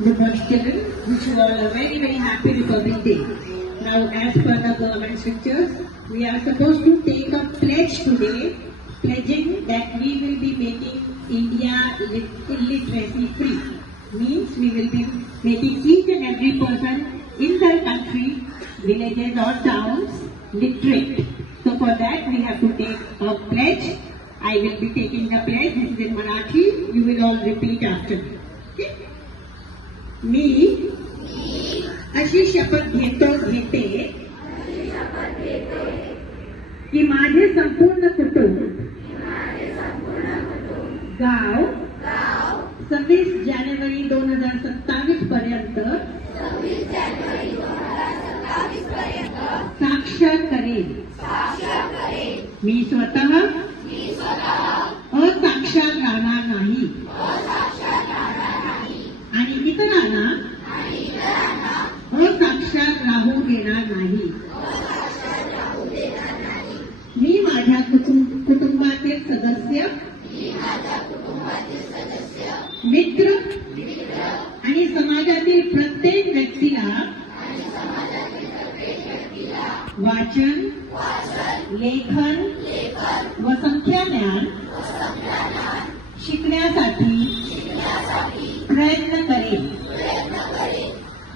Good morning, children. Wish you all a very, very happy Republic Day. Now, as per the government strictures, we are supposed to take a pledge today, pledging that we will be making India illiteracy free. Means we will be making each and every person in the country, villages or towns, literate. So for that, we have to take a pledge. I will be taking the pledge. This is in Marathi. You will all repeat after me. Okay? मी अशी शपथ घेते की माझे संपूर्ण कुटुंब गाव 26 जानेवारी 2027 पर्यंत साक्षर करेल. मी स्वतः असाक्षर राहणार नाही आणि इतरांना असाक्षर राहू देणार नाही. मी माझ्या कुटुंबातील सदस्य, मित्र आणि समाजातील प्रत्येक व्यक्तीला वाचन, लेखन व संख्याज्ञान शिकण्यासाठी प्रयत्न करेल.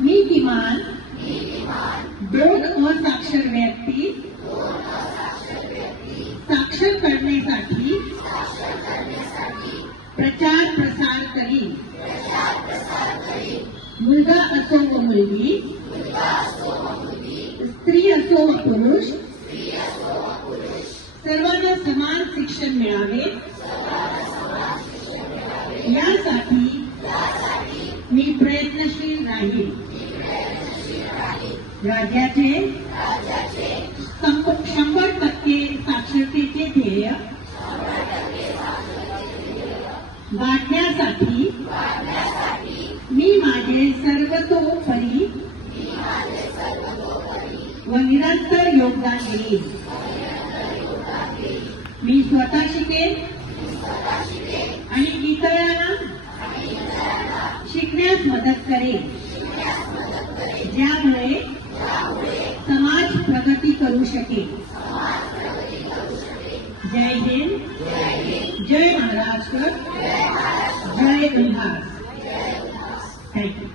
मी किमान 2 असाक्षर व्यक्ती साक्षर करण्यासाठी प्रचार प्रसार करीन. मुलगा असो व मुलगी, स्त्री असो व पुरुष, सर्वांना समान शिक्षण मिळावे यासाठी मी प्रयत्नशील राहील. राज्याचे 100% साक्षरतेचे ध्येय गाठण्यासाठी मी माझे सर्वतोपरी व निरंतर योगदान देईन. मी स्वतः शिकेन आणि इतरांना शिकण्यास मदत करेल, ज्यामुळे समाज प्रगती करू शकेल. जय हिंद, जय महाराष्ट्र, जय उल्हास. थँक्यू.